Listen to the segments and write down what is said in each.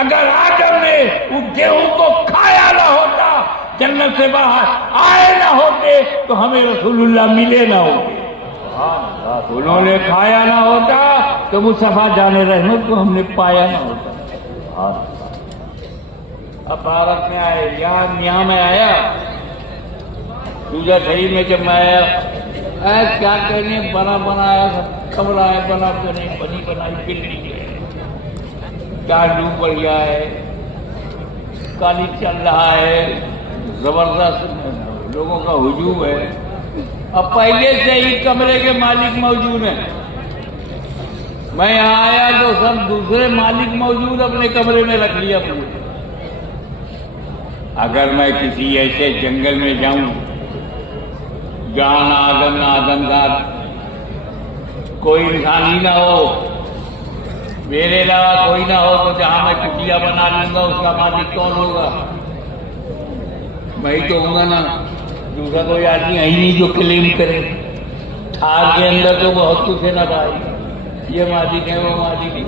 اگر آدم نے اس گیہوں کو کھایا نہ ہوتا، جنت سے باہر آئے نہ ہوتے، تو ہمیں رسول اللہ ملے نہ ہوتے۔ انہوں نے کھایا نہ ہوتا تو مصطفیٰ جان رحمت کو ہم نے پایا نہ ہوتا۔ اب بھارت میں آئے، یہاں میں آیا دوسرا شہر میں، جب میں آیا کیا کہنے، بنا بنایا کمرہ ہے، بنا تو نہیں، بنی بنائی بلڈنگ ہے، کیا لوگ بڑھیا ہے، کالی چل رہا ہے، زبردست لوگوں کا ہجوم ہے۔ اب پہلے سے ہی کمرے کے مالک موجود ہیں، میں یہاں آیا تو سب دوسرے مالک موجود اپنے کمرے میں رکھ لیا مجھے۔ اگر میں کسی ایسے جنگل میں جاؤں جہاں نہ آدم کا کوئی انسان ہی نہ ہو، میرے علاوہ کوئی نہ ہو، تو جہاں میں کٹیا بنا لوں گا اس کا مالک کون ہوگا؟ میں ہی تو ہوں گا نا، دوسرا کوئی آدمی ہے ہی نہیں جو کلیم کرے۔ آگ کے اندر تو بہت کچھ ہے نا بھائی، یہ مالک ہے وہ مالک ہے،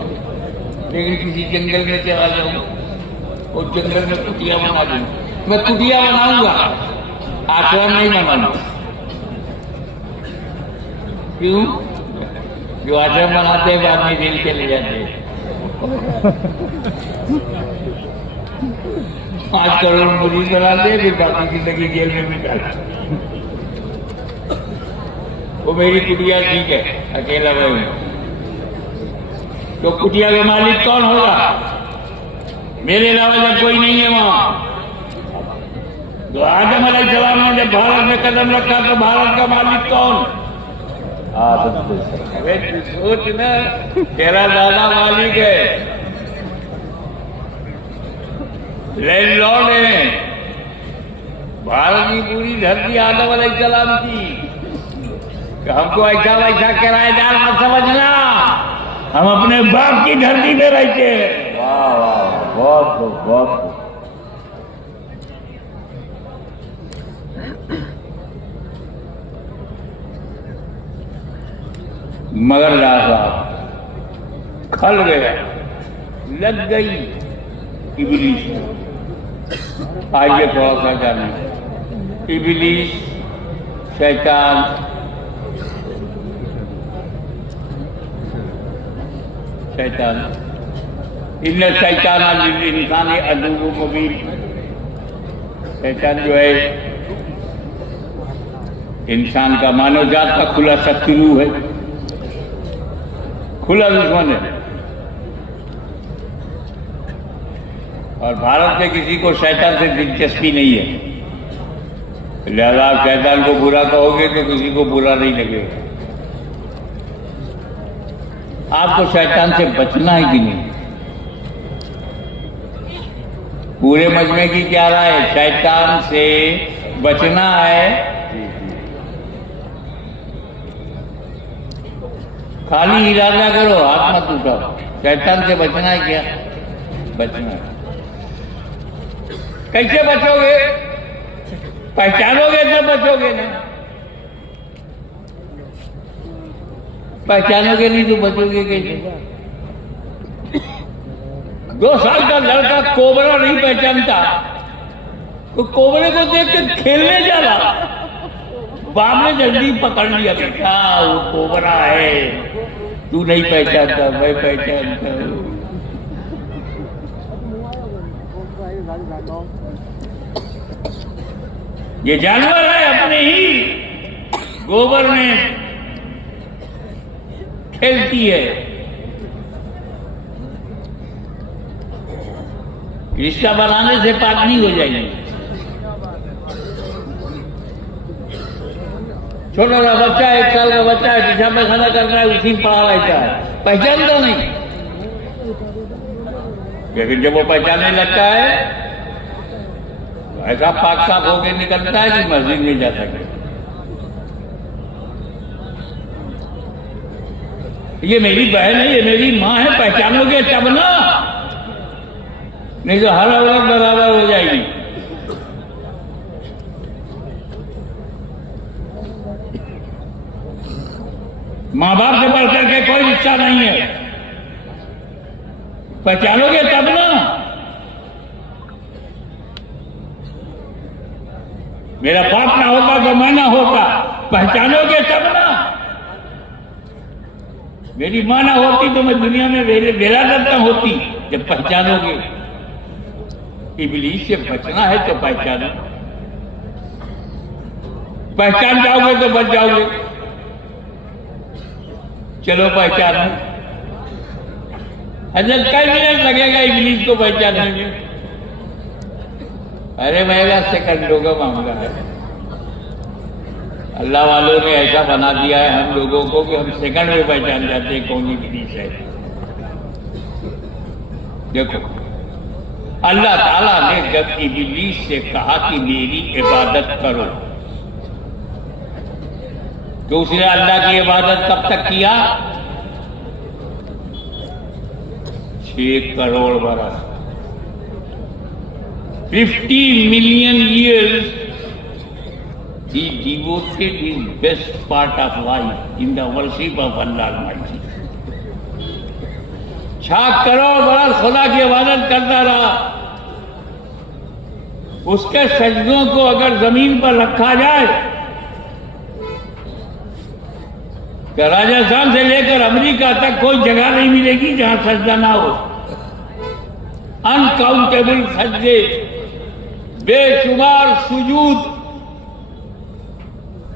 لیکن کسی جنگل میں چلا جاؤں، اس جنگل میں کٹیا بنا دوں، میں کٹیا بناؤں گا، آشرم نہیں بناؤں گا۔ کیوں؟ جو آشرم بناتے ہیں بعد میں جیل چلے جاتے ہیں۔ 5 کروڑ مریض بناتے ہیں، پھر باقی زندگی جیل میں نکالتے۔ وہ میری کٹیا ٹھیک ہے، اکیلا میں ہوں، تو کٹیا کا مالک کون ہوگا؟ میرے علاوہ جب کوئی نہیں ہے وہاں۔ تو آدم علیہ السلام نے جب بھارت میں قدم رکھا تو بھارت کا مالک کون؟ سوچ نا، تیرا دادا مالک ہے، لینڈ لارڈ ہے، بھارت کی پوری دھرتی آدم علیہ السلام کی۔ کہ ہم کو ایسا ویسا کرایہ دار مت سمجھنا، ہم اپنے باپ کی دھرتی میں رہتے ہیں۔ واہ واہ، بہت بہت۔ مگر صاحب کھل گیا، لگ گئی ابلیس۔ آئیے تھوڑا سا جانے، ابلیس شیطان ان شیطان للانسان عدو مبین۔ شیطان جو ہے انسان کا، مانو جات کا کھلا شترو ہے، کھلا دشمن ہے۔ اور بھارت میں کسی کو شیطان سے دلچسپی نہیں ہے، لہذا آپ شیطان کو برا کہو گے تو کسی کو برا نہیں لگے گا۔ آپ کو شیطان سے بچنا ہے کہ نہیں؟ پورے مجمع کی کیا رائے ہے؟ شیطان سے بچنا ہے، خالی ارادہ کرو، ہاتھ مت اٹھاؤ۔ شیطان سے بچنا ہے کیا؟ بچنا ہے۔ کیسے بچو گے؟ پہچانو گے تب بچو گے نا، پہچانو گے نہیں تو بچو گے کیسے؟ 2 سال کا لڑکا کوبرا نہیں پہچانتا، تو کوبرے کو دیکھ کے کھیلنے جا رہا، باپ نے جلدی پکڑ لیا، بیٹا وہ کوبرا ہے، تو نہیں پہچانتا، میں پہچانتا ہوں۔ یہ جانور ہے، اپنے ہی گوبر میں کھیلتی ہے۔ رشتہ بنانے سے پاک نہیں ہو جائے گی۔ چھوٹا سا بچہ 1 سال کا بچہ ہے، پیشاب پیخانہ کرتا ہے، اسی پڑا رہتا ہے، پہچانتا نہیں۔ لیکن جب وہ پہچاننے لگتا ہے ایسا پاک صاف ہو کے نکلتا ہے کہ مسجد میں جا سکے۔ یہ میری بہن ہے، یہ میری ماں ہے، پہچانو گے تب نا، نہیں تو ہر عورت برابر ہو جائے گی۔ ماں باپ سے بڑھ کر کے کوئی رشتہ نہیں ہے، پہچانو گے تب نا۔ میرا باپ نہ ہوتا تو میں نہ ہوتا، پہچانو گے تب نا۔ میری ماں نہ ہوتی تو میں دنیا میں ولادت نہ ہوتی، جب پہچانو گے۔ ابلیس سے بچنا ہے تو پہچانو، پہچان جاؤ گے تو بچ جاؤ گے۔ چلو پہچانو، حضرت کئی منٹ لگے گا ابلیس کو پہچاننے میں؟ ارے میرا سیکنڈوں کا معاملہ ہے۔ اللہ والوں نے ایسا بنا دیا ہے ہم لوگوں کو کہ ہم سیکنڈ میں پہچان جاتے ہیں کون ابلیس ہے۔ دیکھو اللہ تعالیٰ نے جب ابلیس سے کہا کہ میری عبادت کرو، تو اس نے اللہ کی عبادت کب تک کیا؟ 6 کروڑ برس، 50 million years he devoted his best part of life in the worship of Allah Almighty. 6 crore برس خدا کی عبادت کرتا رہا۔ اس کے سجدوں کو اگر زمین پر رکھا جائے تو راجستھان سے لے کر امریکہ تک کوئی جگہ نہیں ملے گی جہاں سجدہ نہ ہو۔ انکاؤنٹیبل سجدے، بے شمار سجود،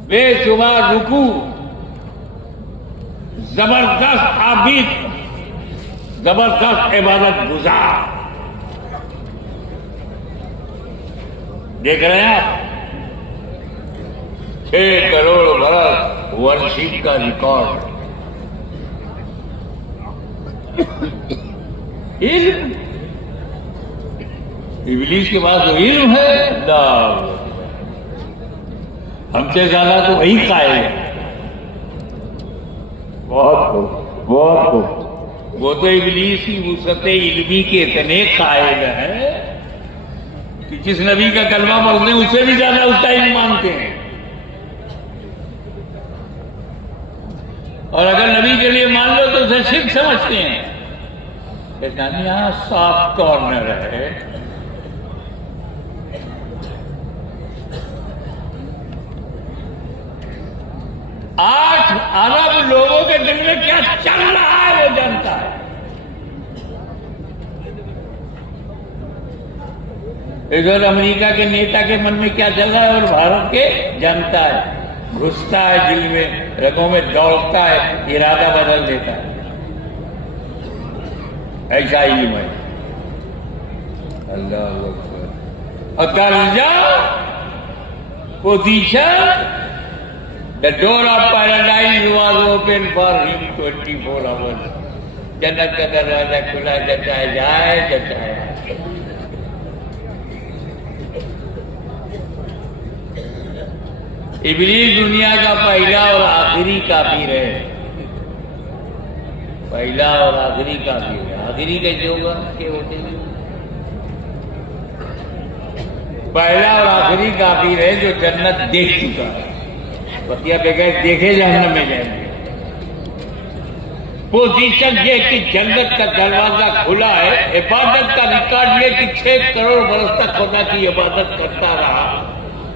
بے شمار رکوع، زبردست عابد، زبردست عبادت گزار۔ دیکھ رہے ہیں آپ 6 کروڑ برس ورشپ کا ریکارڈ۔ علم، ابلیس کے پاس تو علم ہے، ہم سے زیادہ تو وہی قائل ہے۔ بہت وہ تو ابلیس کی وسعت علمی کے اتنے قائل ہیں کہ جس نبی کا کلمہ پڑھتے ہیں اس سے بھی زیادہ اس کا علم مانتے ہیں، اور اگر نبی کے لیے مان لو تو اسے شرک سمجھتے ہیں۔ یہاں سافٹ کارنر ہے۔ آٹھ ارب لوگوں کے دل میں کیا چل رہا ہے وہ جانتا ہے۔ ادھر امریکہ کے نیتا کے من میں کیا چل رہا ہے اور بھارت کے جانتا ہے۔ گھستا ہے دل میں، رگوں میں دوڑتا ہے، ارادہ بدل دیتا ہے۔ ایسا علم ہے۔ اللہ اکبر۔ اور درجہ، position, the door of paradise was open for him 24 hours. جنت کا دروازہ کھلا، جچائے جائے جچائے آئے۔ ابلیس دنیا کا پہلا اور آخری کافر ہے۔ پہلا اور آخری کافر ہے۔ آخری کیسے ہوگا کہ ہوتے ہیں؟ پہلا اور آخری کافر ہے جو جنت دیکھ چکا ہے، بقیہ بغیر دیکھے جہنم میں جائیں گے۔ پوزیشن یہ کہ جنت کا دروازہ کھلا ہے، عبادت کا ریکارڈ یہ کہ 6 کروڑ برس تک خدا کی عبادت کرتا رہا۔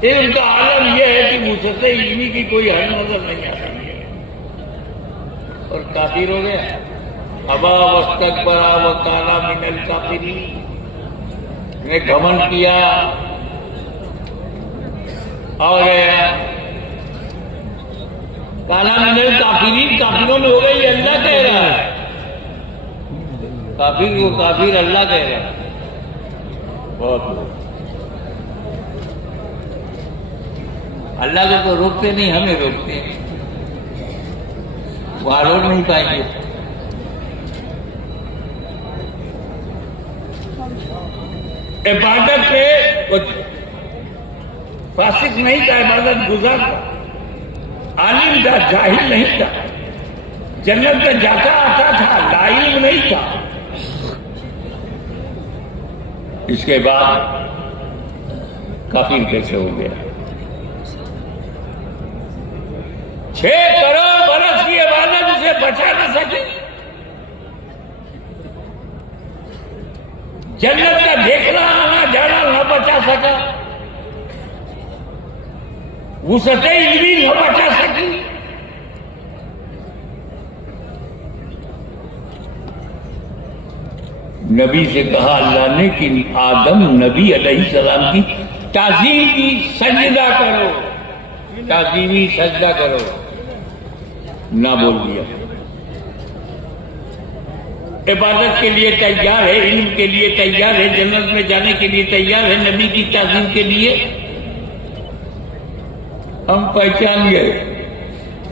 ان کا عالم یہ ہے کہ وسعت علمی کی کوئی حد نظر نہیں آ رہی ہے، اور کافر ہو گیا۔ ابا واستکبر وکان من الکافرین، نے گھمنڈ کیا اور کانا من الکافرین، کافروں میں ہو گئی۔ یہ اللہ کہہ رہا ہے، کافر کو کافر اللہ کہہ رہا ہے۔ بہت اللہ کو تو روکتے نہیں، ہمیں روکتے ہیں، وہ روک نہیں پائیں گے۔ عبادت پہ فاسق نہیں تھا، عبادت گزار تھا، عالم تھا، جاہل نہیں تھا، جنت میں جاتا آتا تھا، لا علم نہیں تھا۔ اس کے بعد کافر کیسے ہو گیا؟ 6 کروڑ برس کی عبادت اسے بچا نہ سکی، جنت کا دیکھنا آنا جانا نہ بچا سکا، وسعت علمی نہ بچا سکی. نبی سے کہا اللہ نے کہ آدم نبی علیہ السلام کی تعظیم کی، سجدہ کرو، تعظیمی سجدہ کرو. نہ بول دیا. عبادت کے لیے تیار ہے، علم کے لیے تیار ہے، جنت میں جانے کے لیے تیار ہے، نبی کی تعظیم کے لیے ہم پہچان گئے.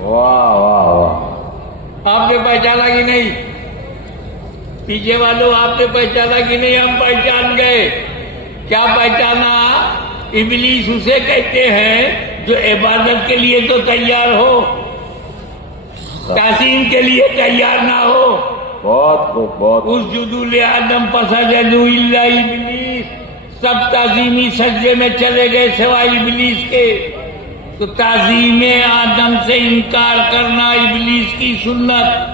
واہ واہ واہ. آپ نے پہچانا کہ نہیں؟ پیچھے والوں آپ نے پہچانا کہ نہیں؟ ہم پہچان گئے. کیا پہچانا؟ ابلیس اسے کہتے ہیں جو عبادت کے لیے تو تیار ہو، تعظیم کے لیے تیار نہ ہو. بہت اسجدوا لآدم فسجدوا الا ابلیس. سب تعظیمی سجدے میں چلے گئے سوائے ابلیس کے. تو تعظیم آدم سے انکار کرنا ابلیس کی سنت.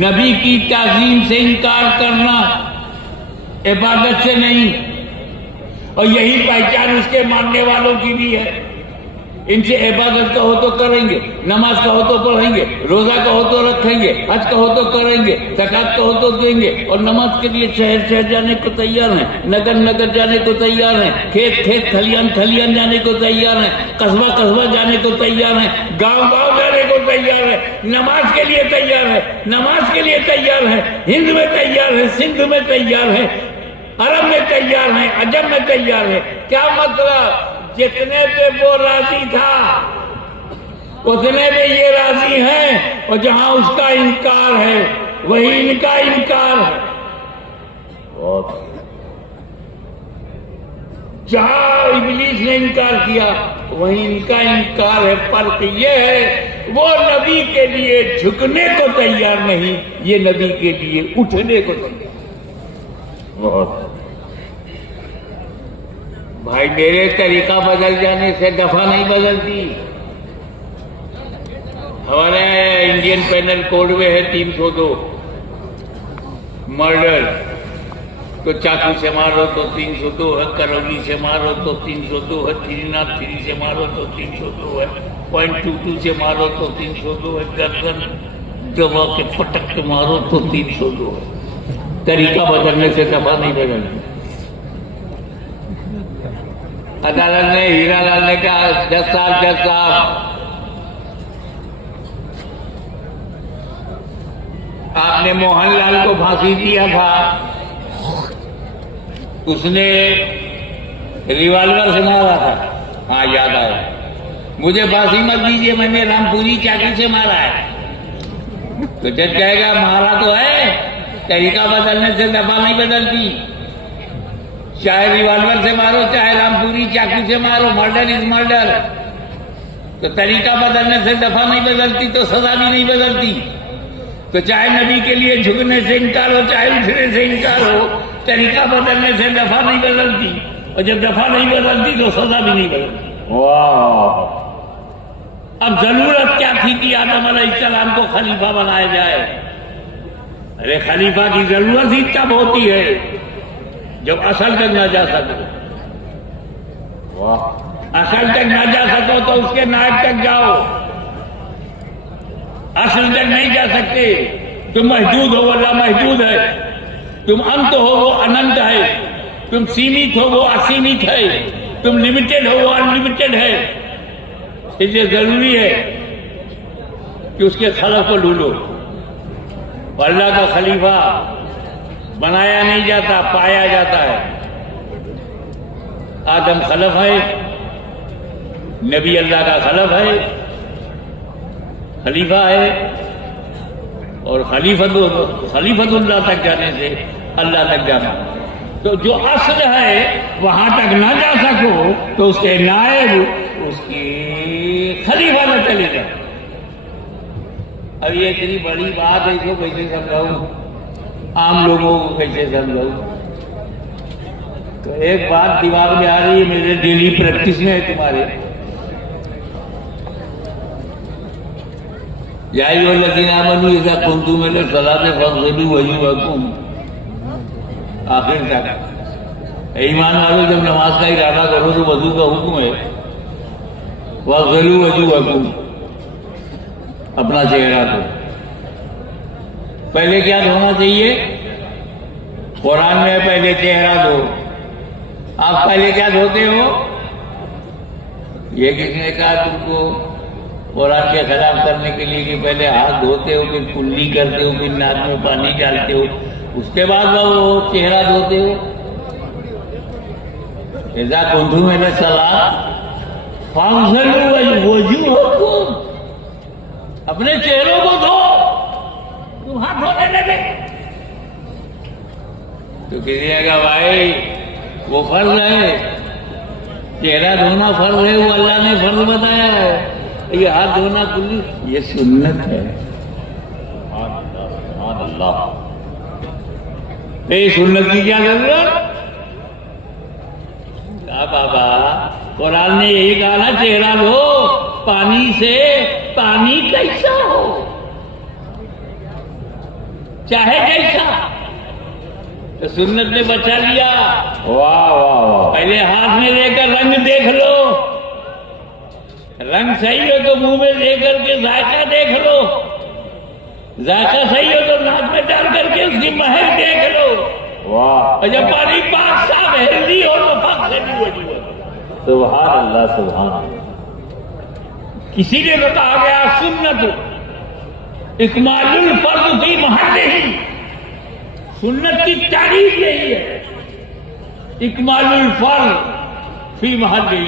نبی کی تعظیم سے انکار کرنا عبادت سے نہیں. اور یہی پہچان اس کے ماننے والوں کی بھی ہے. ان سے عبادت کہو تو کریں گے، نماز کہو تو پڑھیں گے، روزہ کہو تو رکھیں گے، حج کہو تو کریں گے، زکات کہو تو دیں گے. اور نماز کے لیے شہر شہر جانے کو تیار ہیں، نگر نگر جانے کو تیار ہیں، کھیت کھیت کھلیان کھلیان جانے کو تیار ہیں، قصبہ قصبہ جانے کو تیار ہیں، گاؤں گاؤں جانے کو تیار ہے. نماز کے لیے تیار ہے، نماز کے لیے تیار ہے. ہند میں تیار ہے، سندھ میں تیار ہے، عرب میں تیار ہے، عجم میں تیار ہے. کیا مطلب؟ جتنے پہ وہ راضی تھا اتنے پہ یہ راضی ہیں، اور جہاں اس کا انکار ہے وہی ان کا انکار ہے. جہاں ابلیس نے انکار کیا وہی ان کا انکار ہے. فرق یہ ہے وہ نبی کے لیے جھکنے کو تیار نہیں، یہ نبی کے لیے اٹھنے کو تیار. بہت بھائی میرے طریقہ بدل جانے سے دفعہ نہیں بدلتی. ہمارے انڈین پینل کوڈ میں ہے 302 مرڈر. تو چاقو سے مارو تو 302 ہے، کرولی سے مارو تو 302 ہے، 303 سے مارو تو 302 ہے، .22 سے مارو تو 302 ہے، گردن دبا کے پٹک کے مارو تو 302 ہے. طریقہ بدلنے سے دفعہ نہیں بدلتی. عدالت نے ہیرا لال نے کہا 10 سال 10 سال. آپ نے موہن لال کو پھانسی دیا تھا، اس نے ریوالور سے مارا تھا. ہاں یاد آیا. مجھے پھانسی مت دیجیے، میں نے رامپوری چاقو سے مارا ہے. تو جج کہے گا مارا تو ہے، طریقہ بدلنے سے دفعہ نہیں بدلتی. چاہے ریوالور سے مارو چاہے رامپوری چاقو سے مارو، مرڈر از مرڈر. تو طریقہ بدلنے سے دفعہ نہیں بدلتی تو سزا بھی نہیں بدلتی. تو چاہے نبی کے لیے جھکنے سے انکار ہو چاہے اٹھنے سے انکار ہو، طریقہ بدلنے سے دفعہ نہیں بدلتی. اور جب دفعہ نہیں بدلتی تو سزا بھی نہیں بدلتی. واہ. اب ضرورت کیا تھی کہ آدم علیہ السلام کو خلیفہ بنایا جائے؟ ارے خلیفہ کی ضرورت ہی تب ہوتی ہے جب اصل تک نہ جا سکو. اصل تک نہ جا سکو تو اس کے نائب تک جاؤ. اصل تک نہیں جا سکتے. تم محدود ہو، اللہ محدود ہے. تم انت ہو، وہ اننت ہے. تم سیمت ہو، وہ اسیمت ہے. تم لمیٹڈ ہو، وہ انلمیٹڈ ہے. اس لیے ضروری ہے کہ اس کے خلق کو ڈھونڈو. اللہ کا خلیفہ بنایا نہیں جاتا، پایا جاتا ہے. آدم خلف ہے، نبی اللہ کا خلف ہے، خلیفہ ہے. اور خلیفت اللہ تک جانے سے اللہ تک جانا. تو جو اصل ہے وہاں تک نہ جا سکو تو اس کے نائب اس کی خلیفہ نہ چلے جائے. اب یہ اتنی بڑی بات ہے، اس کو کیسے سمجھاؤں، عام لوگوں کو کیسے سمجھاؤں؟ تو ایک بات دماغ میں آ رہی ہے، میرے ڈیلی پریکٹس میں ہے تمہارے. یا ایھا الذین آمنوا اذا قمتم الی الصلاۃ فاغسلوا وجوہکم، آخر تک. ایمان والوں جب نماز کا ارادہ کرو تو وضو کا حکم ہے، وَاغْسِلُوا وُجُوهَكُمْ، اپنا چہرہ دھو۔ پہلے کیا دھونا چاہیے؟ قرآن میں پہلے چہرہ دھو۔ آپ پہلے کیا دھوتے ہو؟ یہ کس نے کہا تم کو قرآن کے خلاف کرنے کے لیے کہ پہلے ہاتھ دھوتے ہو، پھر کلی کرتے ہو، پھر ناک میں پانی ڈالتے ہو، اس کے بعد وہ چہرہ دھوتے ہو؟ اذا کنتم الی الصلاۃ فاغسلوا وجوہکم، اپنے چہروں کو دھو، تم ہاتھ دھونے لگے۔ تو کسی نے کہا بھائی وہ فرض ہے، چہرہ دھونا فرض ہے، وہ اللہ نے فرض بتایا ہے، یہ ہاتھ دھونا کلی یہ سنت ہے۔ سبحان اللہ، یہ سنت کی کیا ضرورت؟ بابا قرآن نے یہی کہا نا چہرہ دھو پانی سے، پانی کیسا ہو چاہے کیسا، تو سنت نے بچا لیا۔ واہ واہ واہ، پہلے ہاتھ میں لے کر رنگ دیکھ لو، رنگ صحیح ہو تو منہ میں لے کر کے ذائقہ دیکھ لو، ذائقہ صحیح ہو تو ناک میں ڈال کر کے اس کی مہک دیکھ لو۔ واہ، اور جب پانی پاک صاف ہیلدی ہو تو فاغسلوا وجوہکم۔ سبحان اللہ، سبحان اللہ۔ کسی نے تو کہا گیا سنت اکمال الفرض فی محلہ، سنت کی تعریف یہی ہے، اکمال الفرض فی محلہ،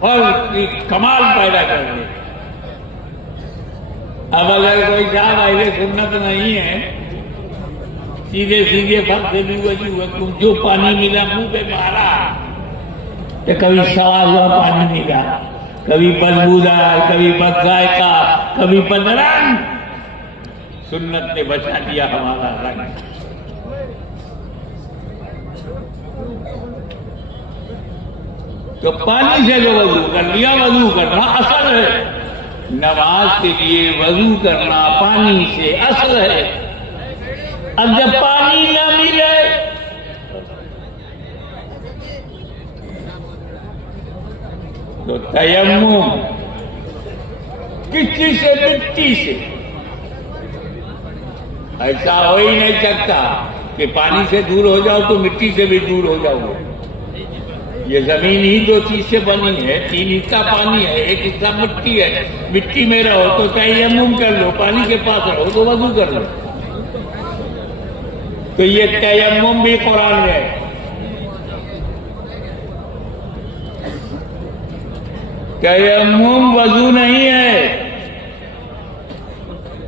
فرض کی کمال پیدا کرنے۔ اب اگر کوئی صاحب اہل سنت نہیں ہے، سیدھے سیدھے فاغسلوا وجوہکم، جو پانی ملا منہ پہ مارا، کہ کبھی صاف ہوا پانی ملا، کبھی بدبودار، کبھی بد ذائقہ، کبھی بد رنگ، سنت نے بچا دیا ہمارا رنگ۔ تو پانی سے جو وضو کر لیا، وضو کرنا اصل ہے، نماز کے لیے وضو کرنا پانی سے اصل ہے۔ اب جب پانی نہ ملے تو تیمم، کس چیز سے؟ مٹی سے۔ ایسا ہو ہی نہیں سکتا کہ پانی سے دور ہو جاؤ تو مٹی سے بھی دور ہو جاؤ۔ یہ زمین ہی دو چیز سے بنی ہے، 3 حصہ پانی ہے، 1 حصہ مٹی ہے۔ مٹی میں رہو تو تیمم کر لو، پانی کے پاس رہو تو وضو کر لو۔ تو یہ تیمم بھی قرآن میں ہے۔ تیمم وضو نہیں ہے،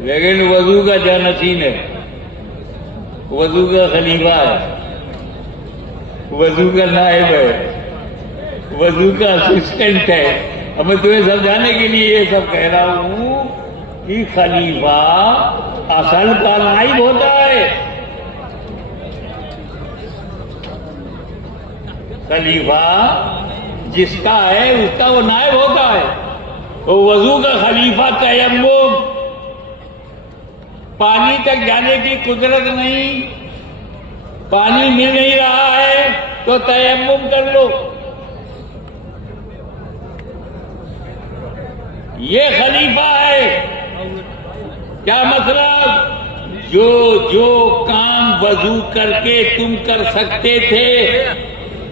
لیکن وضو کا جانشین ہے، وضو کا خلیفہ ہے، وضو کا نائب ہے، وضو کا اسسٹنٹ ہے۔ اب میں تمہیں سمجھانے کے لیے یہ سب کہہ رہا ہوں کہ خلیفہ اصل کا نائب ہوتا ہے۔ خلیفہ جس کا ہے اس کا وہ نائب ہوتا ہے۔ تو وضو کا خلیفہ تیمم، پانی تک جانے کی قدرت نہیں، پانی مل نہیں رہا ہے تو تیمم کر لو۔ یہ خلیفہ ہے۔ کیا مطلب؟ جو کام وضو کر کے تم کر سکتے تھے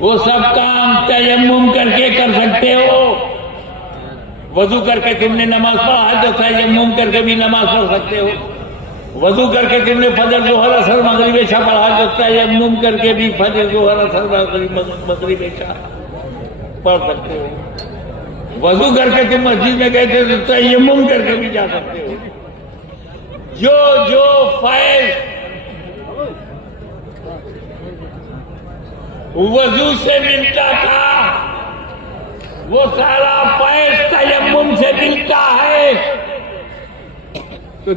وہ سب کام تیمم کر کے کر سکتے ہو۔ وضو کر کے تم نے نماز پڑھا ہے تو تیمم کر کے بھی نماز پڑھ سکتے ہو۔ وضو کر کے تم نے فجر ظہر عصر مغرب عشاء پڑھا ہے تو تیمم کر کے بھی فجر ظہر عصر مغرب عشاء پڑھ سکتے ہو۔ وضو کر کے تم مسجد میں گئے تھے تو تیمم کر کے بھی جا سکتے ہو۔ جو فیض وضو سے ملتا تھا وہ سارا فیض تیمم سے ملتا ہے۔ تو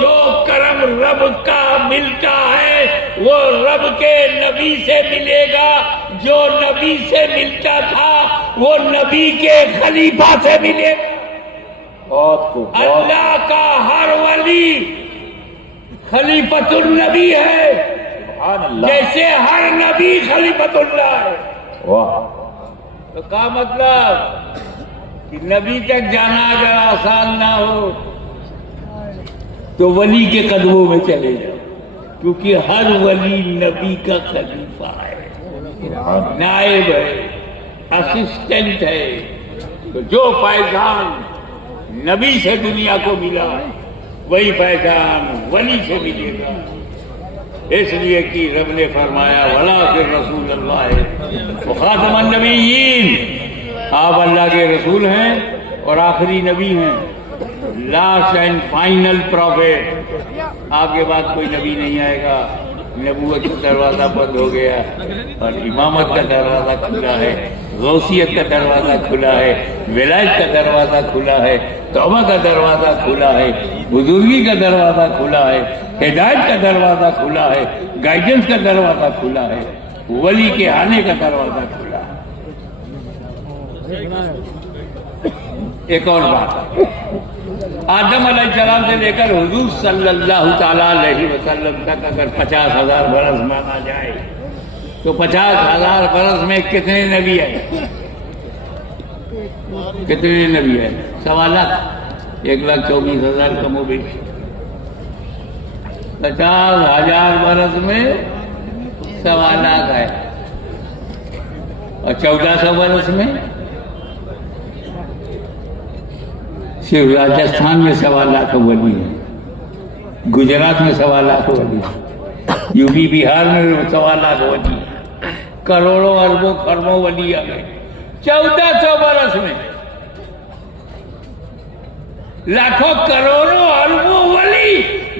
جو کرم رب کا ملتا ہے وہ رب کے نبی سے ملے گا، جو نبی سے ملتا تھا وہ نبی کے خلیفہ سے ملے گا۔ اللہ کا ہر ولی خلیفۃ النبی ہے، جیسے ہر نبی خلیفۃ اللہ ہے. تو کیا مطلب کہ نبی تک جانا اگر آسان نہ ہو تو ولی کے قدموں میں چلے جاؤ، کیونکہ ہر ولی نبی کا خلیفہ ہے، نائب ہے، اسسٹنٹ ہے. تو جو فیضان نبی سے دنیا کو ملا وہی فیضان ولی سے ملے گا. اس لیے کہ رب نے فرمایا وَلَٰكِن رسول اللہ وخاتم النبیین، آپ اللہ کے رسول ہیں اور آخری نبی ہیں، لاسٹ اینڈ فائنل پروفیٹ. آپ کے بعد کوئی نبی نہیں آئے گا. نبوت کا دروازہ بند ہو گیا اور امامت کا دروازہ کھلا ہے، غوثیت کا دروازہ کھلا ہے، ولایت کا دروازہ کھلا ہے، توبہ کا دروازہ کھلا ہے، بزرگی کا دروازہ کھلا ہے، ہدایت کا دروازہ کھلا ہے، گائیڈنس کا دروازہ کھلا ہے، ولی کے آنے کا دروازہ کھلا ہے. ایک اور بات، آدم علیہ السلام سے لے کر حضور صلی اللہ تعالیٰ علیہ وسلم تک اگر 50,000 برس مانا جائے تو 50,000 برس میں کتنے نبی آئے؟ کتنے نبی آئے؟ 1,24,000 کم و بیش. 50,000 برس میں 1,00,000 آئے اور 1,400 برس میں صرف راجستھان میں 1,00,000 ولی ہیں، گجرات میں 1,00,000 ولی ہیں، یو پی بہار میں 1,00,000 ولی ہیں، کروڑوں اربوں خربوں ولی آ گئے. 1,400 برس میں لاکھوں کروڑوں اربوں ولی،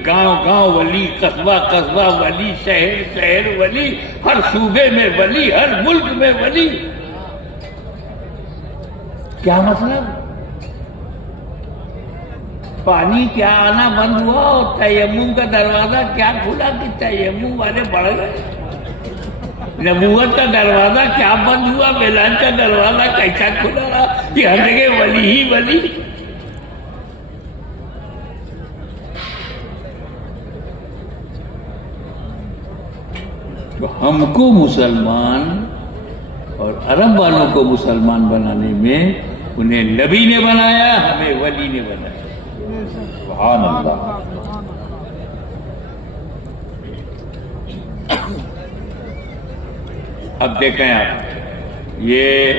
گاؤں گاؤں ولی، قصبہ قصبہ ولی، شہر شہر ولی، ہر صوبے میں ولی، ہر ملک میں ولی. کیا مطلب؟ پانی کیا آنا بند ہوا اور تیمم کا دروازہ کیا کھلا کہ تیمم والے بڑھ گئے. نبوت کا دروازہ کیا بند ہوا، ولایت کا دروازہ کیسا کھلا رہا کہ ہر جگہ ولی ہی ولی. تو ہم کو مسلمان اور عرب والوں کو مسلمان بنانے میں انہیں نبی نے بنایا، ہمیں ولی نے بنایا. سبحان اللہ. اب دیکھیں آپ، یہ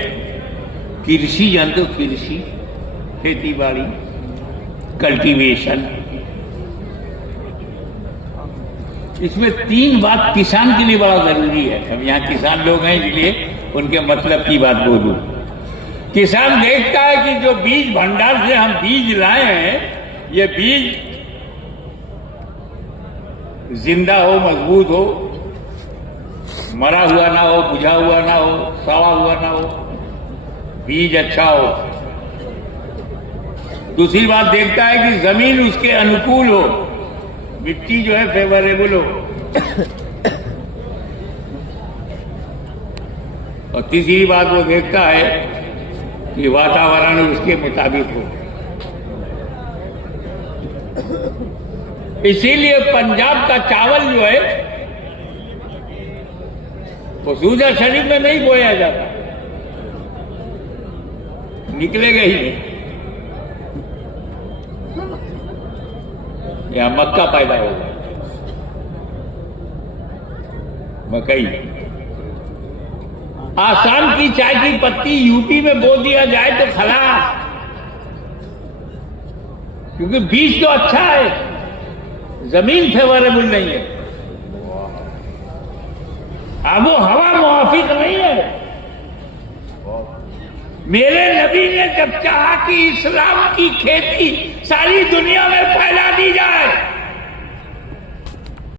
کرشی جانتے ہو؟ کرشی کھیتی باڑی، کلٹیویشن، اس میں 3 بات کسان کے لیے بڑا ضروری ہے. ہم یہاں کسان لوگ ہیں اس لیے ان کے مطلب کی بات بولوں. کسان دیکھتا ہے کہ جو بیج بھنڈار سے ہم بیج لائے ہیں یہ بیج زندہ ہو، مضبوط ہو، مرا ہوا نہ ہو، بجھا ہوا نہ ہو، سڑا ہوا نہ ہو، بیج اچھا ہو. دوسری بات دیکھتا ہے کہ زمین اس کے انوکول ہو، مٹی جو ہے فیوریبل ہو. اور تیسری بات وہ دیکھتا ہے کہ واتاورن اس کے مطابق ہو. اسی لیے پنجاب کا چاول جو ہے وہ سوجا شریف میں نہیں بویا جاتا، نکلے گا ہی نہیں. یہاں مکہ پیدا ہوگا، مکئی. آسام کی چائے کی پتی یو پی میں بو دیا جائے تو خلاص، کیونکہ بیج تو اچھا ہے، زمین فیوریبل نہیں ہے، آب و ہوا موافق نہیں ہے. میرے نبی نے جب چاہا کہ اسلام کی کھیتی ساری دنیا میں پھیلا دی جائے